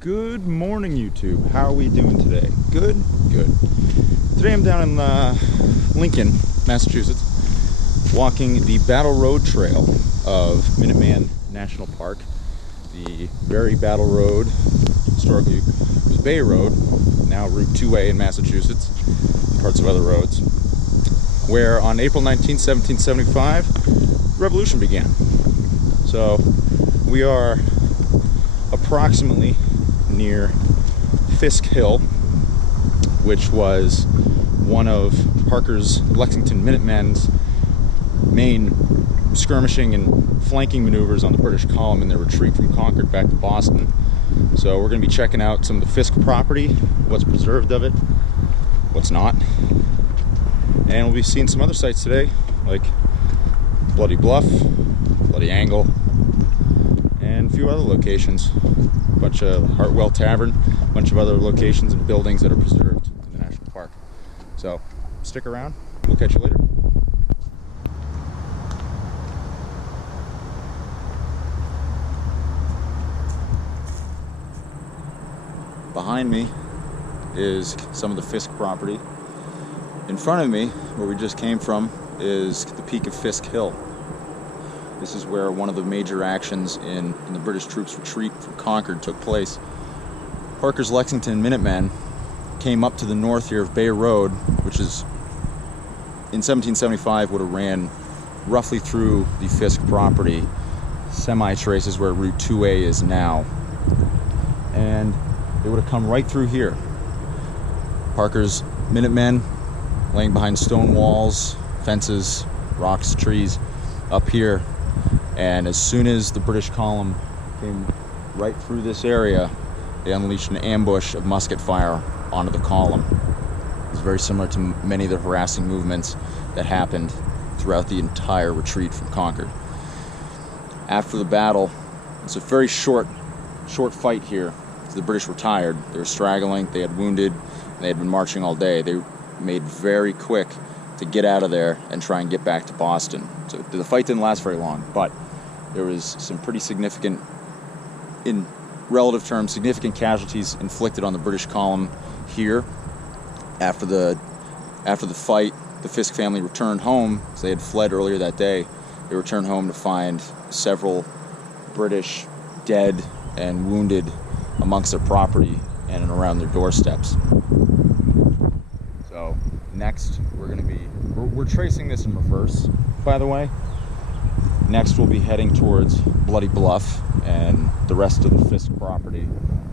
Good morning, YouTube. How are we doing today? Good? Good. Today I'm down in Lincoln, Massachusetts, walking the Battle Road Trail of Minuteman National Park. The very Battle Road, historically was Bay Road, now Route 2A in Massachusetts, and parts of other roads, where on April 19, 1775, the Revolution began. So we are approximately near Fiske Hill, which was one of Parker's Lexington Minutemen's main skirmishing and flanking maneuvers on the British column in their retreat from Concord back to Boston. So we're going to be checking out some of the Fisk property, what's preserved of it, what's not, and we'll be seeing some other sites today, like Bloody Bluff, Bloody Angle, and a few other locations. A bunch of Hartwell Tavern, a bunch of other locations and buildings that are preserved in the national park. So stick around, we'll catch you later. Behind me is some of the Fisk property. In front of me, where we just came from, is the peak of Fiske Hill. This is where one of the major actions in the British troops' retreat from Concord took place. Parker's Lexington Minutemen came up to the north here of Bay Road, which is in 1775 would have ran roughly through the Fisk property, semi-traces where Route 2A is now. And they would have come right through here. Parker's Minutemen laying behind stone walls, fences, rocks, trees up here. And as soon as the British column came right through this area, they unleashed an ambush of musket fire onto the column. It's very similar to many of the harassing movements that happened throughout the entire retreat from Concord. After the battle, it's a very short fight here. The British were tired. They were straggling, they had wounded, and they had been marching all day. They made very quick to get out of there and try and get back to Boston. So the fight didn't last very long, but there was some pretty significant, in relative terms, significant casualties inflicted on the British column here. After the fight, the Fisk family returned home, because they had fled earlier that day. They returned home to find several British dead and wounded amongst their property and around their doorsteps. So next we're tracing this in reverse, by the way. Next we'll be heading towards Bloody Bluff and the rest of the Fisk property,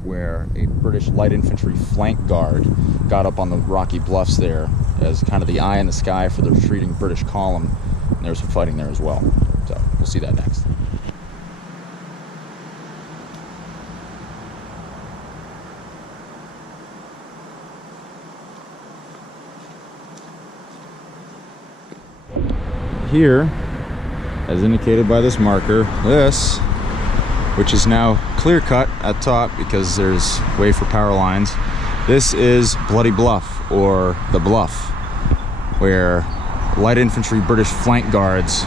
where a British light infantry flank guard got up on the rocky bluffs there as kind of the eye in the sky for the retreating British column, and there was some fighting there as well. So we'll see that next. Here, as indicated by this marker, which is now clear cut at top because there's way for power lines, this is Bloody Bluff, or the Bluff, where light infantry British flank guards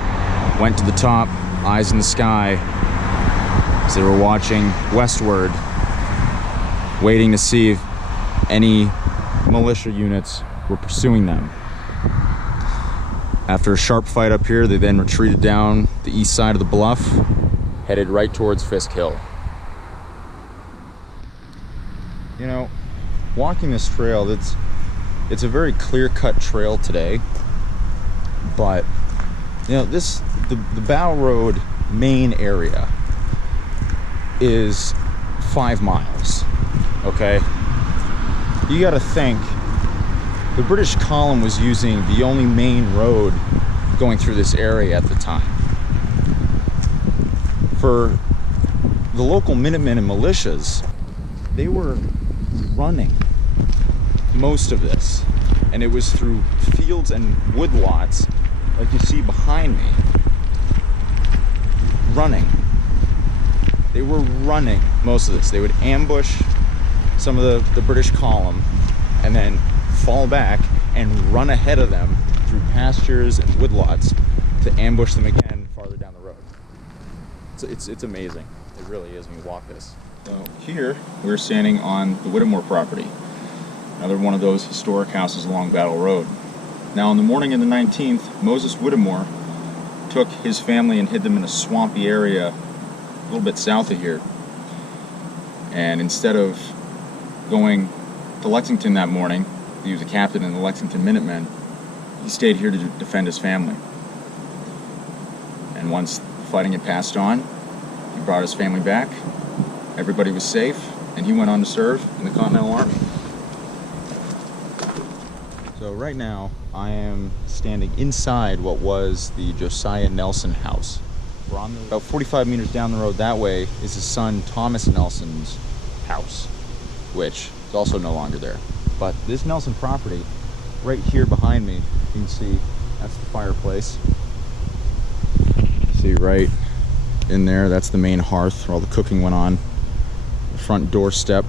went to the top, eyes in the sky, as they were watching westward, waiting to see if any militia units were pursuing them. After a sharp fight up here, they then retreated down the east side of the bluff, headed right towards Fiske Hill. You know, walking this trail, it's a very clear-cut trail today, but you know, the Battle Road main area is 5 miles. Okay, you got to think. The British column was using the only main road going through this area at the time. For the local Minutemen and militias, they were running most of this, and it was through fields and woodlots, like you see behind me. Running. They were running most of this. They would ambush some of the British column, and then fall back and run ahead of them through pastures and woodlots to ambush them again farther down the road. It's amazing. It really is when you walk this. So here we're standing on the Whittemore property, another one of those historic houses along Battle Road. Now on the morning of the 19th, Moses Whittemore took his family and hid them in a swampy area a little bit south of here. And instead of going to Lexington that morning, he was a captain in the Lexington Minutemen, he stayed here to defend his family. And once the fighting had passed on, he brought his family back, everybody was safe, and he went on to serve in the Continental Army. So right now, I am standing inside what was the Josiah Nelson house. About 45 meters down the road that way is his son Thomas Nelson's house, which is also no longer there. But this Nelson property, right here behind me, you can see that's the fireplace. See right in there, that's the main hearth where all the cooking went on. The front doorstep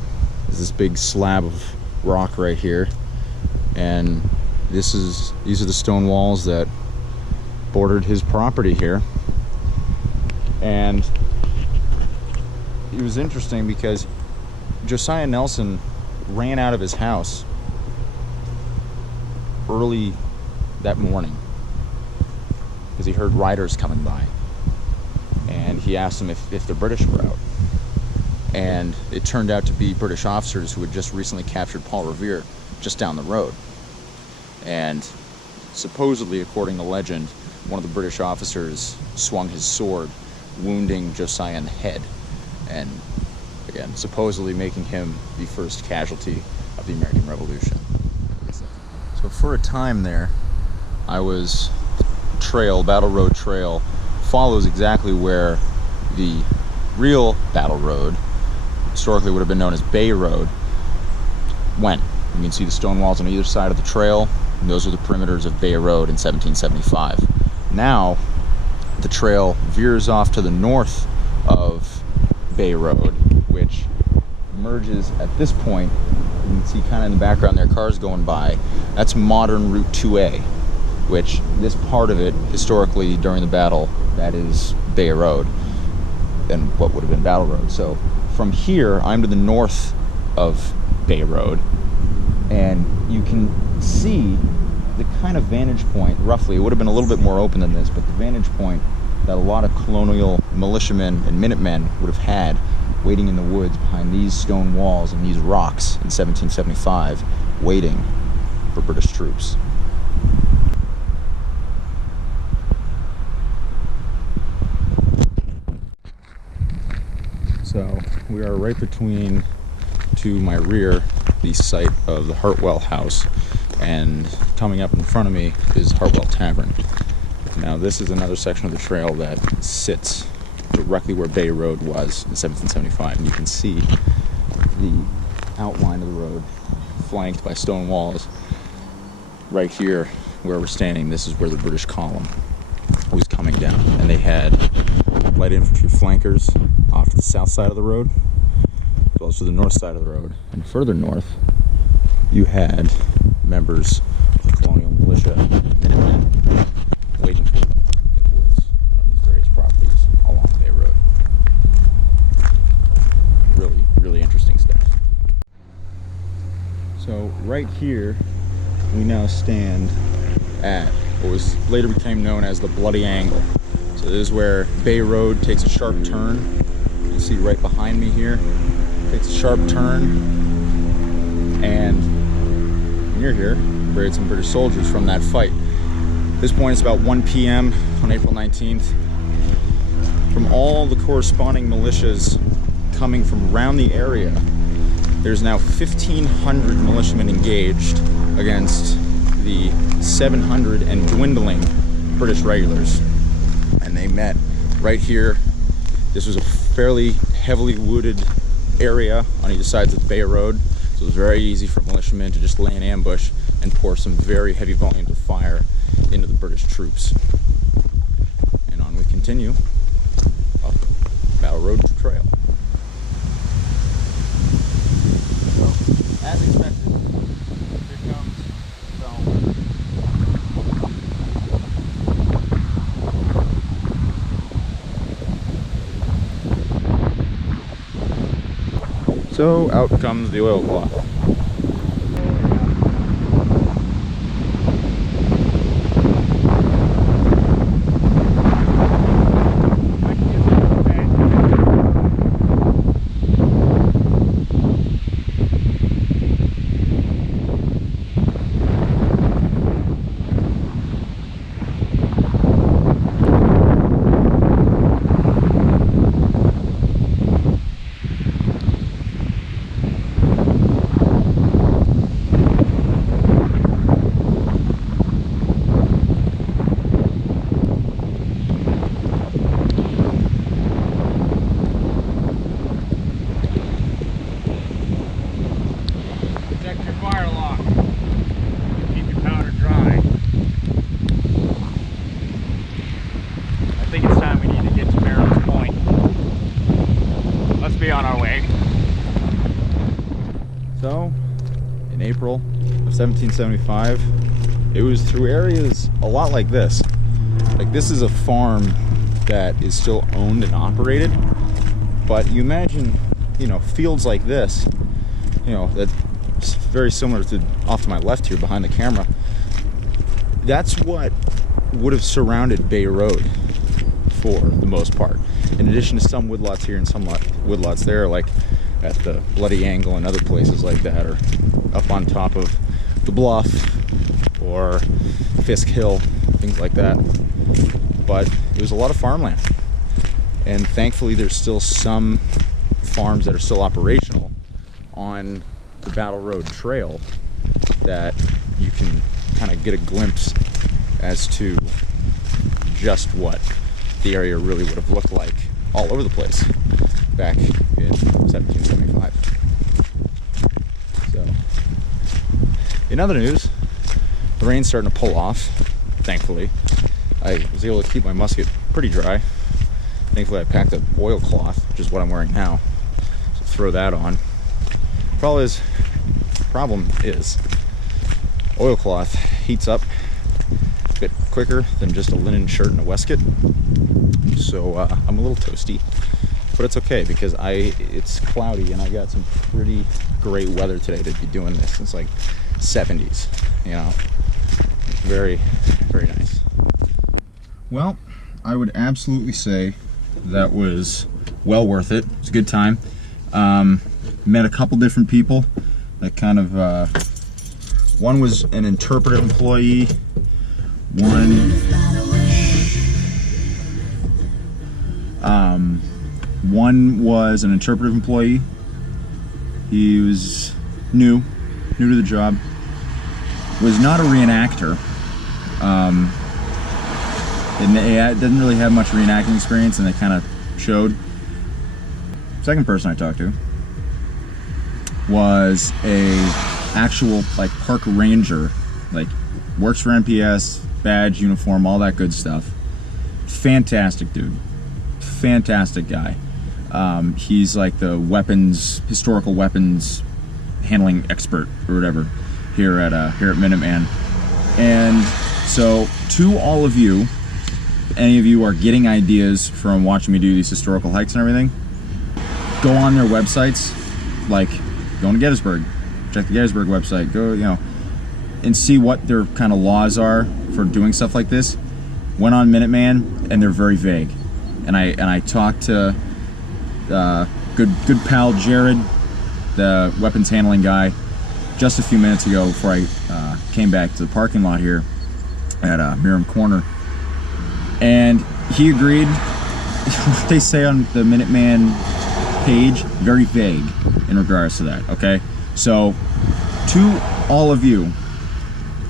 is this big slab of rock right here. And these are the stone walls that bordered his property here. And it was interesting because Josiah Nelson ran out of his house early that morning because he heard riders coming by, and he asked them if the British were out, and it turned out to be British officers who had just recently captured Paul Revere just down the road. And supposedly, according to legend, one of the British officers swung his sword, wounding Josiah in the head, and again, supposedly making him the first casualty of the American Revolution. So for a time there, the Battle Road Trail follows exactly where the real Battle Road, historically would have been known as Bay Road, went. You can see the stone walls on either side of the trail, and those are the perimeters of Bay Road in 1775. Now, the trail veers off to the north of Bay Road, which merges at this point. You can see kind of in the background there, cars going by. That's modern Route 2A, which this part of it, historically during the battle, that is Bay Road, and what would have been Battle Road. So from here, I'm to the north of Bay Road, and you can see the kind of vantage point, roughly, it would have been a little bit more open than this, but the vantage point that a lot of colonial militiamen and Minutemen would have had waiting in the woods behind these stone walls and these rocks in 1775, waiting for British troops. So we are right between, to my rear, the site of the Hartwell house, and coming up in front of me is Hartwell Tavern. Now this is another section of the trail that sits directly where Bay Road was in 1775, and you can see the outline of the road flanked by stone walls. Right here where we're standing, this is where the British column was coming down, and they had light infantry flankers off to the south side of the road as well as to the north side of the road, and further north you had members of the colonial militia and Minutemen waiting for them in the woods on these various properties along Bay Road. Really, really interesting stuff. So right here, we now stand at what was later became known as the Bloody Angle. So this is where Bay Road takes a sharp turn. You can see right behind me here, takes a sharp turn, and near here, buried some British soldiers from that fight. At this point, it's about 1 p.m. on April 19th. From all the corresponding militias coming from around the area, there's now 1,500 militiamen engaged against the 700 and dwindling British regulars. And they met right here. This was a fairly heavily wooded area on either sides of the Bay Road, so it was very easy for militiamen to just lay in ambush and pour some very heavy volumes of fire into the British troops. And on we continue up Battle Road Trail. So, as expected, here comes Belmont. So out comes the oilcloth. So, in April of 1775, it was through areas a lot like this. Like, this is a farm that is still owned and operated, but you imagine, you know, fields like this, you know, that's very similar to off to my left here behind the camera. That's what would have surrounded Bay Road for the most part. In addition to some woodlots here and some woodlots there, like at the Bloody Angle and other places like that, or up on top of the Bluff or Fiske Hill, things like that. But it was a lot of farmland, and thankfully there's still some farms that are still operational on the Battle Road Trail that you can kind of get a glimpse as to just what the area really would have looked like all over the place back in 1775. So, in other news, the rain's starting to pull off, thankfully. I was able to keep my musket pretty dry. Thankfully I packed a oilcloth, which is what I'm wearing now. So throw that on. Problem is, oilcloth heats up a bit quicker than just a linen shirt and a waistcoat. So I'm a little toasty, but it's okay because it's cloudy and I got some pretty great weather today to be doing this. It's like 70s, you know, very, very nice. Well, I would absolutely say that was well worth it. It was a good time. Met a couple different people that kind of, one was an interpretive employee, one was an interpretive employee. He was new to the job, was not a reenactor, and they didn't really have much reenacting experience, and they kind of showed. Second person I talked to was a actual like park ranger, like works for NPS, badge, uniform, all that good stuff. Fantastic dude, fantastic guy. He's like the historical weapons handling expert or whatever here at Minuteman. And so to all of you, if any of you are getting ideas from watching me do these historical hikes and everything, go on their websites, like go to Gettysburg, check the Gettysburg website, go, you know, and see what their kind of laws are for doing stuff like this. Went on Minuteman and they're very vague. And I talked to good pal Jared, the weapons handling guy, just a few minutes ago before I came back to the parking lot here at Meriam Corner, and he agreed. What they say on the Minuteman page, very vague in regards to that. Okay, so to all of you,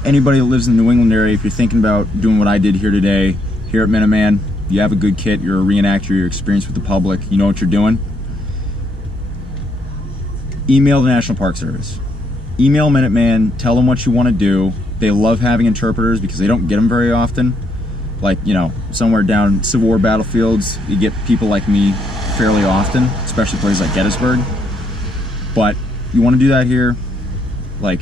anybody that lives in the New England area, if you're thinking about doing what I did here today, here at Minuteman, you have a good kit, you're a reenactor, you're experienced with the public, you know what you're doing, email the National Park Service. Email Minuteman, tell them what you want to do. They love having interpreters because they don't get them very often. Like, you know, somewhere down Civil War battlefields, you get people like me fairly often, especially places like Gettysburg. But you want to do that here, like,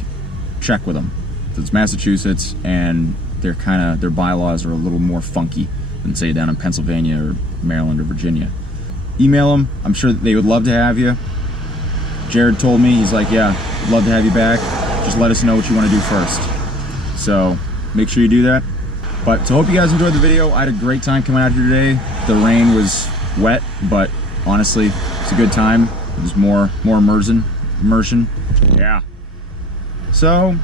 check with them. It's Massachusetts, and their bylaws are a little more funky than, say, down in Pennsylvania or Maryland or Virginia. Email them. I'm sure they would love to have you. Jared told me, he's like, yeah, I'd love to have you back. Just let us know what you want to do first. So make sure you do that. But so hope you guys enjoyed the video. I had a great time coming out here today. The rain was wet, but honestly, it's a good time. It was more immersion. Yeah. So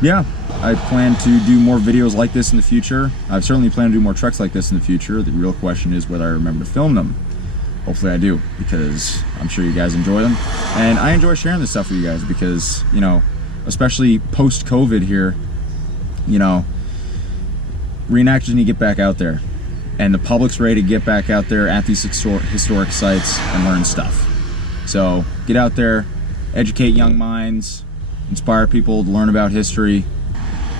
yeah, I plan to do more videos like this in the future. I've certainly planned to do more treks like this in the future. The real question is whether I remember to film them. Hopefully I do, because I'm sure you guys enjoy them. And I enjoy sharing this stuff with you guys because, you know, especially post-COVID here, you know, reenactors need to get back out there. And the public's ready to get back out there at these historic sites and learn stuff. So get out there, educate young minds, inspire people to learn about history.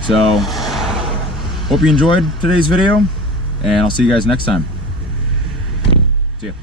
So hope you enjoyed today's video, and I'll see you guys next time. See ya.